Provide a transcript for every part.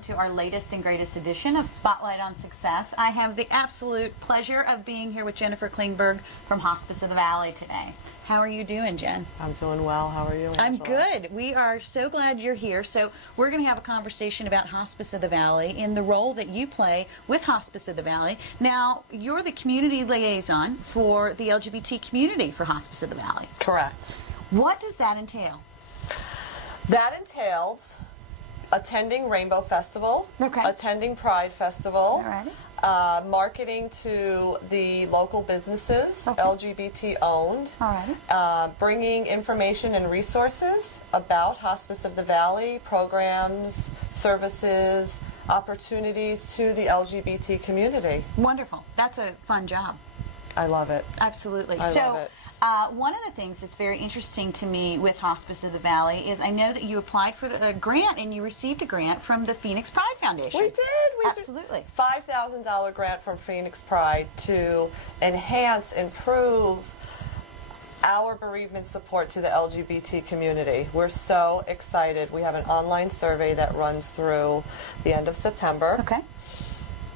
welcome to our latest and greatest edition of Spotlight on Success. I have the absolute pleasure of being here with Jennifer Klingberg from Hospice of the Valley today. How are you doing, Jen? I'm doing well. How are you, Angela? I'm good. We are so glad you're here. So we're going to have a conversation about Hospice of the Valley in the role that you play with Hospice of the Valley. Now, you're the community liaison for the LGBT community for Hospice of the Valley. Correct. What does that entail? That entails attending Rainbow Festival, attending Pride Festival, marketing to the local businesses, LGBT owned, bringing information and resources about Hospice of the Valley, programs, services, opportunities to the LGBT community. Wonderful. That's a fun job. I love it. Absolutely. I love it. One of the things that's very interesting to me with Hospice of the Valley is I know that you applied for a grant and you received a grant from the Phoenix Pride Foundation. We did. Absolutely. $5,000 grant from Phoenix Pride to enhance, improve our bereavement support to the LGBT community. We're so excited. We have an online survey that runs through the end of September. Okay.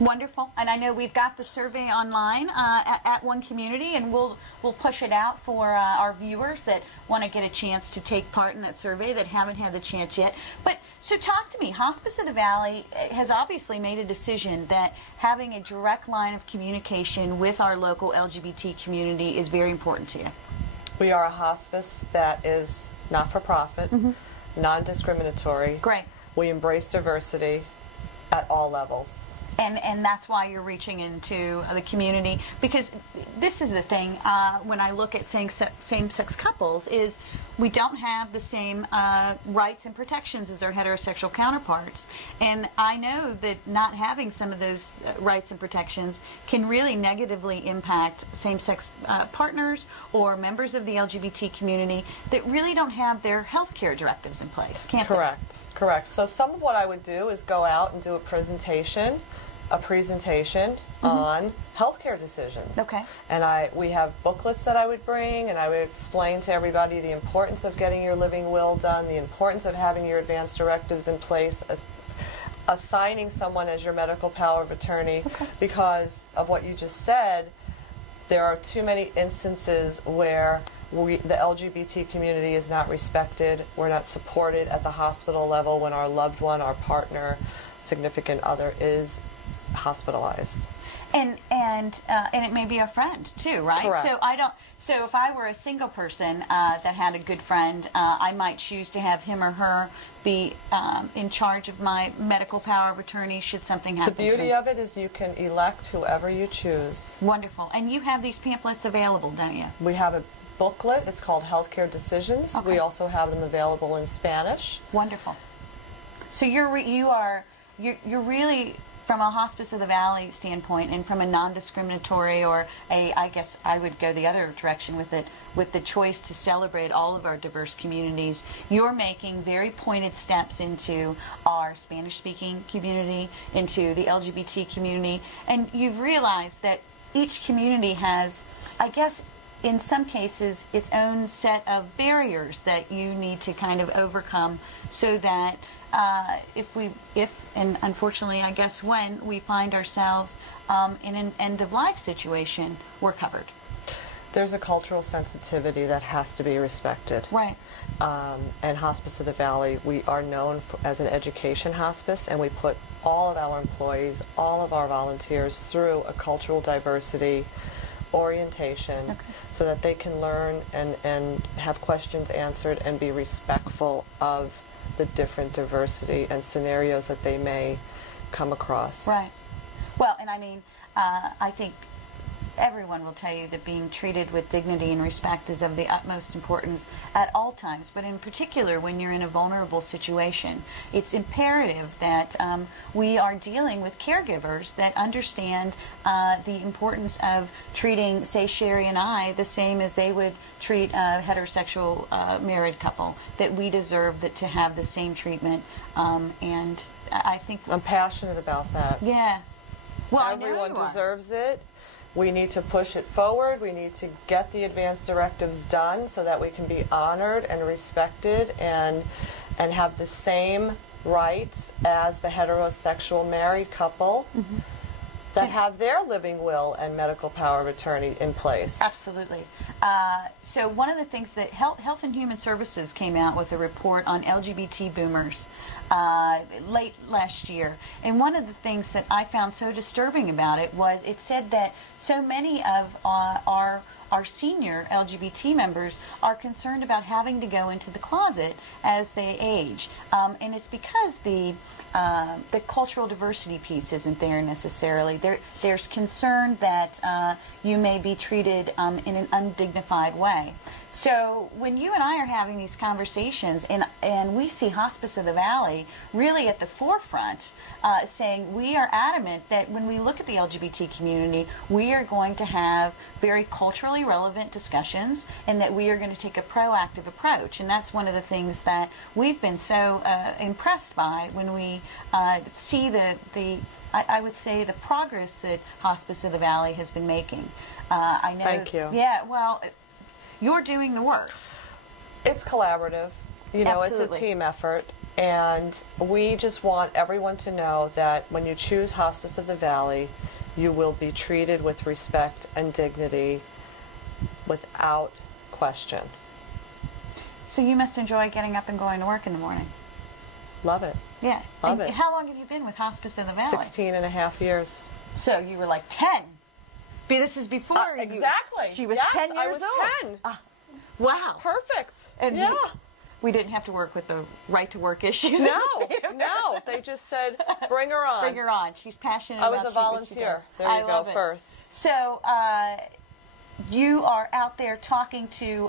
Wonderful. And I know we've got the survey online at One Community, and we'll push it out for our viewers that want to get a chance to take part in that survey that haven't had the chance yet. But so talk to me. Hospice of the Valley has obviously made a decision that having a direct line of communication with our local LGBT community is very important to you. We are a hospice that is not-for-profit, non-discriminatory. Great. We embrace diversity at all levels. And that's why you're reaching into the community, because this is the thing when I look at same-sex couples is we don't have the same rights and protections as our heterosexual counterparts. And I know that not having some of those rights and protections can really negatively impact same-sex partners or members of the LGBT community that really don't have their health care directives in place, can't they? Correct, correct. So some of what I would do is go out and do a presentation on healthcare decisions. Okay. And we have booklets that I would bring, and I would explain to everybody the importance of getting your living will done, the importance of having your advance directives in place, assigning someone as your medical power of attorney, because of what you just said. There are too many instances where the LGBT community is not respected, we're not supported at the hospital level when our loved one, our partner, significant other is hospitalized. And it may be a friend too, right? Correct. So if I were a single person that had a good friend, I might choose to have him or her be in charge of my medical power of attorney should something happen to me. The beauty of it is you can elect whoever you choose. Wonderful. And you have these pamphlets available, don't you? We have a booklet. It's called Healthcare Decisions. Okay. We also have them available in Spanish. Wonderful. So you're really, from a Hospice of the Valley standpoint and from a non-discriminatory or I guess I would go the other direction with it, with the choice to celebrate all of our diverse communities, you're making very pointed steps into our Spanish-speaking community, into the LGBT community, and you've realized that each community has, I guess, in some cases, its own set of barriers that you need to kind of overcome so that if and unfortunately I guess when we find ourselves in an end-of-life situation, we're covered. There's a cultural sensitivity that has to be respected. Right. And Hospice of the Valley, we are known as an education hospice, and we put all of our employees, all of our volunteers through a cultural diversity orientation so that they can learn and have questions answered and be respectful of the different diversity and scenarios that they may come across. Right. Well, and I mean, I think everyone will tell you that being treated with dignity and respect is of the utmost importance at all times, but in particular when you're in a vulnerable situation. It's imperative that we are dealing with caregivers that understand the importance of treating, say, Sherry and I, the same as they would treat a heterosexual married couple, that we deserve to have the same treatment, and I think... I'm passionate about that. Yeah. Well, everyone deserves it. We need to push it forward. We need to get the advance directives done so that we can be honored and respected and have the same rights as the heterosexual married couple that have their living will and medical power of attorney in place. Absolutely. So one of the things that Health and Human Services came out with a report on LGBT boomers late last year. And one of the things that I found so disturbing about it was it said that so many of our senior LGBT members are concerned about having to go into the closet as they age. And it's because the cultural diversity piece isn't there necessarily. There's concern that you may be treated in an undignified way. So when you and I are having these conversations and we see Hospice of the Valley really at the forefront saying we are adamant that when we look at the LGBT community, we are going to have very culturally relevant discussions and that we are going to take a proactive approach. And that's one of the things that we've been so impressed by when we see I would say the progress that Hospice of the Valley has been making. I know. Thank you. Yeah, well, you're doing the work. It's collaborative. You know, Absolutely. It's a team effort. And we just want everyone to know that when you choose Hospice of the Valley, you will be treated with respect and dignity without question. So you must enjoy getting up and going to work in the morning. Love it. Yeah. Love And it. how long have you been with Hospice of the Valley? 16 and a half years. So you were like 10. This is before you... Exactly. She was Yes, 10 years I was old. 10. Wow. Perfect. And yeah. We didn't have to work with the right to work issues. No, no. They just said, bring her on. Bring her on. She's passionate I about was a what she volunteer. does. There I you go, love it. first. So you are out there talking to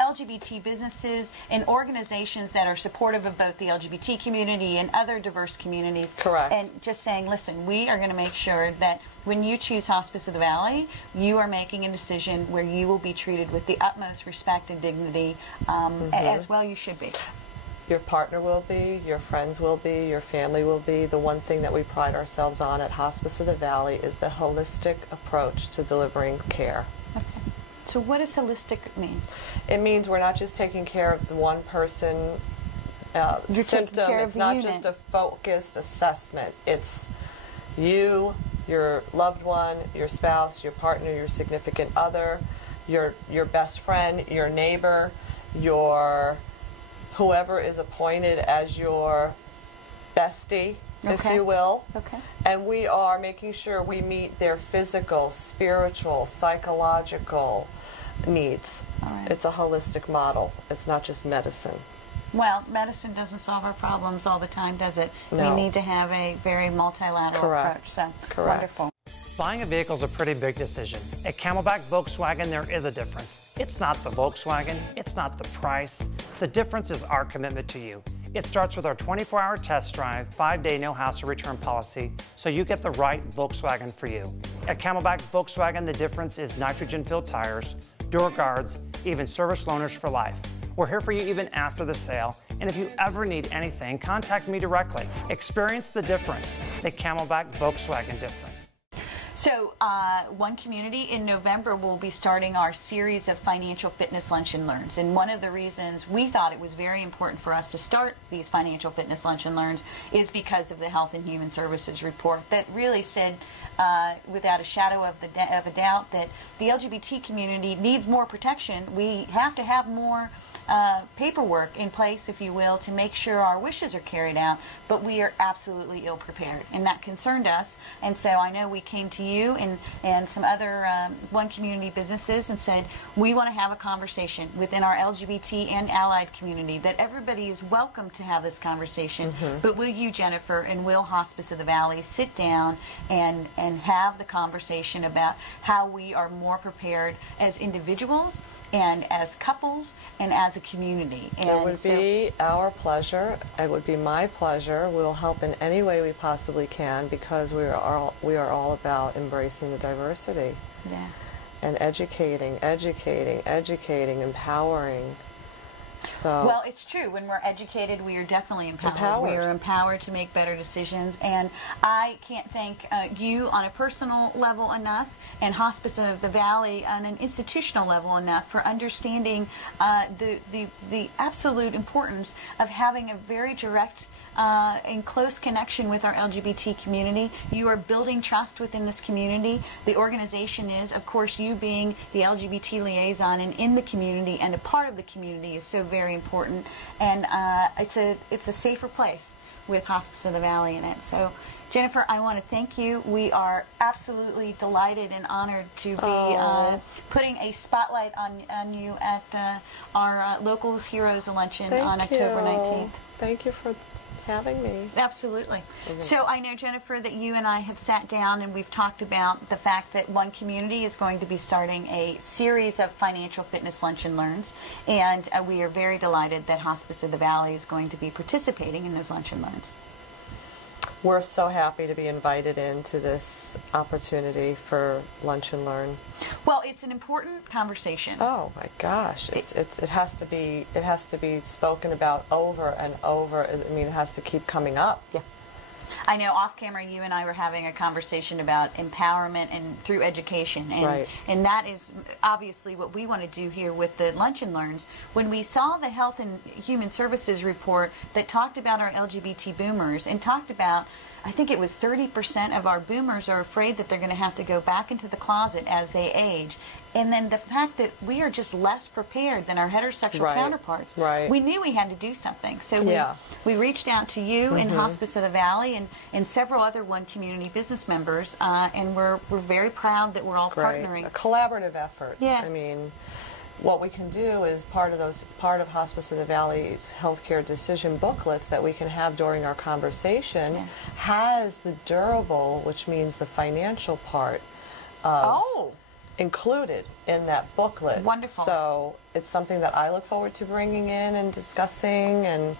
LGBT businesses and organizations that are supportive of both the LGBT community and other diverse communities. Correct. And just saying, listen, we are going to make sure that when you choose Hospice of the Valley, you are making a decision where you will be treated with the utmost respect and dignity, as well you should be. Your partner will be, your friends will be, your family will be. The one thing that we pride ourselves on at Hospice of the Valley is the holistic approach to delivering care. Okay. So what does holistic mean? It means we're not just taking care of the one person You're symptom. taking care of It's the not unit. just a focused assessment. It's you, your loved one, your spouse, your partner, your significant other, your best friend, your neighbor, your whoever is appointed as your bestie, if Okay. you will. Okay. And we are making sure we meet their physical, spiritual, psychological needs. All right. It's a holistic model. It's not just medicine. Well, medicine doesn't solve our problems all the time, does it? No. We need to have a very multilateral Correct. approach. So Correct. wonderful. Buying a vehicle is a pretty big decision. At Camelback Volkswagen, there is a difference. It's not the Volkswagen, it's not the price. The difference is our commitment to you. It starts with our 24-hour test drive, 5-day no-hassle return policy, so you get the right Volkswagen for you. At Camelback Volkswagen, the difference is nitrogen-filled tires, door guards, even service loaners for life. We're here for you even after the sale, and if you ever need anything, contact me directly. Experience the difference, the Camelback Volkswagen difference. So One Community in November will be starting our series of financial fitness lunch and learns. And one of the reasons we thought it was very important for us to start these financial fitness lunch and learns is because of the Health and Human Services report that really said without a shadow of a doubt that the LGBT community needs more protection. We have to have more paperwork in place, if you will, to make sure our wishes are carried out, but we are absolutely ill prepared, and that concerned us. And so I know we came to you and some other One Community businesses and said we want to have a conversation within our LGBT and allied community, that everybody is welcome to have this conversation, but will you, Jennifer, and will Hospice of the Valley sit down and have the conversation about how we are more prepared as individuals and as couples and as a community. And it would be our pleasure. It would be my pleasure. We will help in any way we possibly can because we are all about embracing the diversity and educating, empowering. So well, it's true. When we're educated, we are definitely empowered. We are empowered to make better decisions. And I can't thank you on a personal level enough, and Hospice of the Valley on an institutional level enough for understanding the absolute importance of having a very direct in close connection with our LGBT community. You are building trust within this community. The organization is, of course, you being the LGBT liaison and in the community and a part of the community is so very important. And it's a safer place with Hospice of the Valley in it. So, Jennifer, I want to thank you. We are absolutely delighted and honored to be putting a spotlight on you at our Locals Heroes Luncheon on October 19th. Thank you for having me. Absolutely. So I know, Jennifer, that you and I have sat down and we've talked about the fact that One Community is going to be starting a series of financial fitness lunch and learns, and we are very delighted that Hospice of the Valley is going to be participating in those lunch and learns. We're so happy to be invited into this opportunity for Lunch and Learn. Well, it's an important conversation. Oh my gosh, it has to be spoken about over and over. I mean, it has to keep coming up. Yeah. I know off camera you and I were having a conversation about empowerment and through education, and right. and that is obviously what we want to do here with the Lunch and Learns. When we saw the Health and Human Services report that talked about our LGBT boomers and talked about, I think it was 30% of our boomers are afraid that they're going to have to go back into the closet as they age. And then the fact that we are just less prepared than our heterosexual right. counterparts. Right. We knew we had to do something. So we reached out to you in Mm-hmm. Hospice of the Valley and several other One Community business members, and we're very proud that we're all partnering. A collaborative effort. Yeah. I mean, what we can do is part of Hospice of the Valley's healthcare decision booklets that we can have during our conversation has the durable, which means the financial part of included in that booklet. Wonderful. So it's something that I look forward to bringing in and discussing and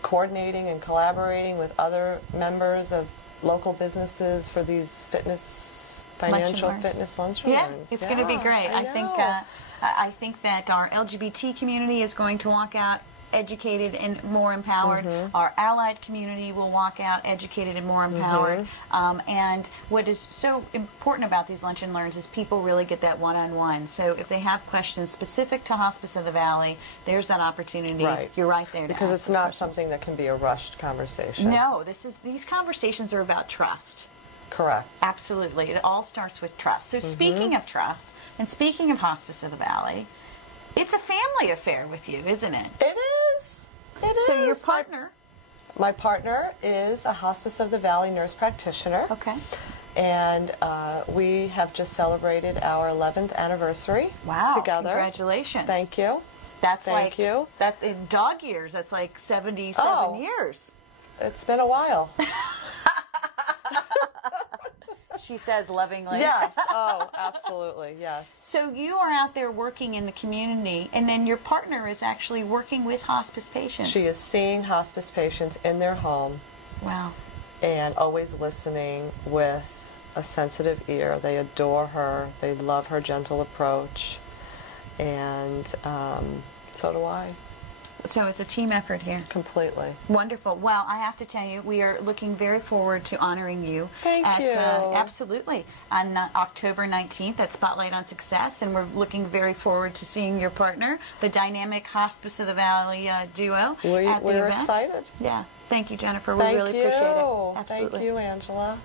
coordinating and collaborating with other members of local businesses for these financial fitness lunch and learns. Yeah, it's going to be great. I think that our LGBT community is going to walk out educated and more empowered. Mm-hmm. Our allied community will walk out educated and more empowered. Mm-hmm. And what is so important about these Lunch and Learns is people really get that one-on-one. So if they have questions specific to Hospice of the Valley, there's that opportunity. Right. You're right there to because ask it's those not questions. something that can be a rushed conversation. No, these conversations are about trust. Correct. Absolutely. It all starts with trust. So speaking of trust, and speaking of Hospice of the Valley, it's a family affair with you, isn't it? It is. It is. So your partner? My partner is a Hospice of the Valley nurse practitioner. Okay. And we have just celebrated our 11th anniversary together. Congratulations. Thank you. That's Thank you. That in dog years, that's like 77 years. It's been a while. She says lovingly. Yes. Oh, absolutely. Yes. So you are out there working in the community, and then your partner is actually working with hospice patients. She is seeing hospice patients in their home. Wow. And always listening with a sensitive ear. They adore her. They love her gentle approach. And so do I. So it's a team effort here. Completely. Wonderful. Well, I have to tell you, we are looking very forward to honoring you. Thank you. Absolutely. On October 19th at Spotlight on Success, and we're looking very forward to seeing your partner, the dynamic Hospice of the Valley duo, at the event. We're excited. Yeah. Thank you, Jennifer. We Thank really you. appreciate it. Absolutely. Thank you, Angela.